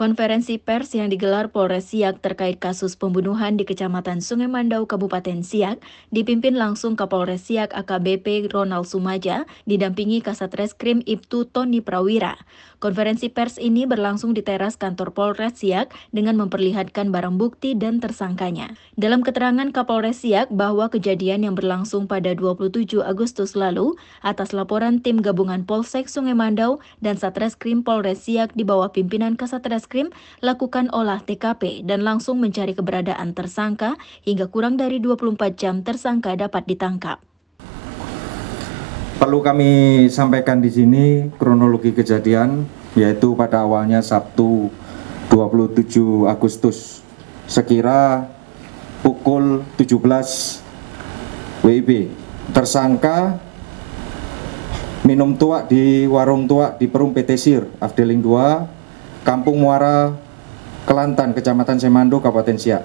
Konferensi pers yang digelar Polres Siak terkait kasus pembunuhan di Kecamatan Sungai Mandau, Kabupaten Siak, dipimpin langsung Kapolres Siak AKBP Ronald Sumaja, didampingi Kasat Reskrim Ibtu Tony Prawira. Konferensi pers ini berlangsung di teras kantor Polres Siak dengan memperlihatkan barang bukti dan tersangkanya. Dalam keterangan Kapolres Siak bahwa kejadian yang berlangsung pada 27 Agustus lalu, atas laporan tim gabungan Polsek Sungai Mandau dan Satreskrim Polres Siak di bawah pimpinan Kasat Reskrim lakukan olah TKP dan langsung mencari keberadaan tersangka hingga kurang dari 24 jam tersangka dapat ditangkap. Perlu kami sampaikan di sini kronologi kejadian, yaitu pada awalnya Sabtu 27 Agustus sekira pukul 17 WIB. Tersangka minum tuak di warung tuak di Perum PT Sir, Afdeling 2, Kampung Muara Kelantan, Kecamatan Semando, Kabupaten Siak,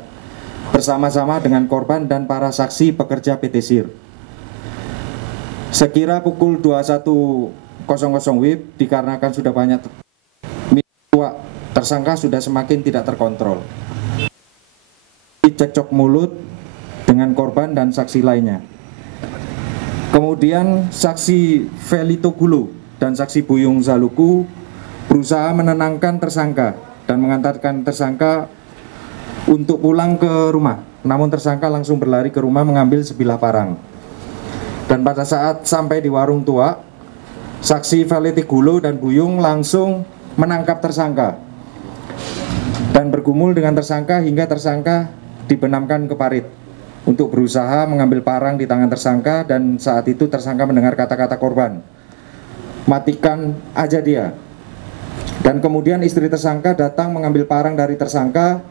bersama-sama dengan korban dan para saksi pekerja PT Sir. Sekira pukul 21.00 WIB, dikarenakan sudah banyak minum tuak, tersangka sudah semakin tidak terkontrol. Cekcok mulut dengan korban dan saksi lainnya. Kemudian saksi Felito Gulo dan saksi Buyung Zaluku berusaha menenangkan tersangka dan mengantarkan tersangka untuk pulang ke rumah. Namun tersangka langsung berlari ke rumah mengambil sebilah parang. Dan pada saat sampai di warung tua, saksi Felito Gulo dan Buyung langsung menangkap tersangka dan bergumul dengan tersangka hingga tersangka dibenamkan ke parit untuk berusaha mengambil parang di tangan tersangka. Dan saat itu tersangka mendengar kata-kata korban, "Matikan aja dia." Dan kemudian istri tersangka datang mengambil parang dari tersangka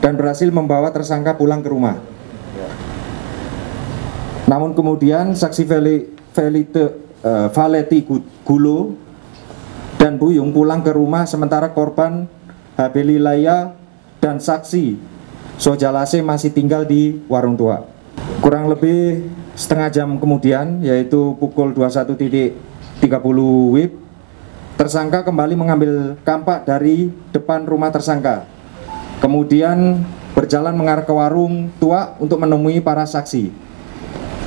dan berhasil membawa tersangka pulang ke rumah. Namun kemudian saksi Valeti Gulo dan Buyung pulang ke rumah, sementara korban Habelilaya dan saksi Sojalase masih tinggal di warung tua. Kurang lebih setengah jam kemudian, yaitu pukul 21.30 WIB, tersangka kembali mengambil kampak dari depan rumah tersangka. Kemudian berjalan mengarah ke warung tua untuk menemui para saksi.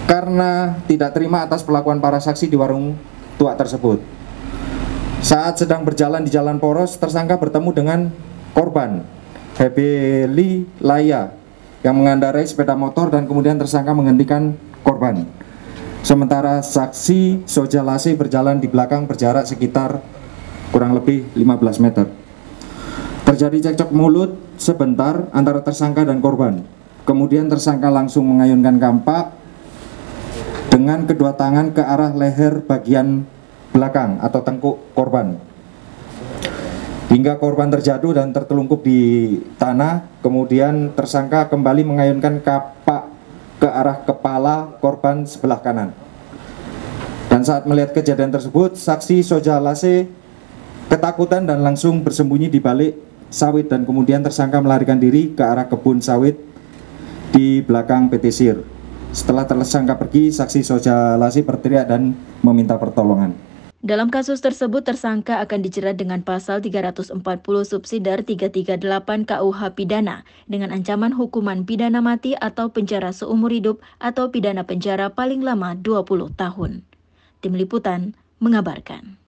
Karena tidak terima atas perlakuan para saksi di warung tua tersebut. Saat sedang berjalan di jalan poros, tersangka bertemu dengan korban Hebeli Laya yang mengendarai sepeda motor, dan kemudian tersangka menghentikan korban. Sementara saksi Sojalase berjalan di belakang berjarak sekitar kurang lebih 15 meter. Terjadi cekcok mulut sebentar antara tersangka dan korban. Kemudian tersangka langsung mengayunkan kampak dengan kedua tangan ke arah leher bagian belakang atau tengkuk korban, hingga korban terjatuh dan tertelungkup di tanah. Kemudian tersangka kembali mengayunkan kapak ke arah kepala korban sebelah kanan. Dan saat melihat kejadian tersebut, saksi Sojalase ketakutan dan langsung bersembunyi di balik sawit, dan kemudian tersangka melarikan diri ke arah kebun sawit di belakang PT Sir. Setelah tersangka pergi, saksi Sojalase berteriak dan meminta pertolongan. Dalam kasus tersebut, tersangka akan dijerat dengan pasal 340 subsidiar 338 KUH Pidana dengan ancaman hukuman pidana mati atau penjara seumur hidup atau pidana penjara paling lama 20 tahun. Tim Liputan mengabarkan.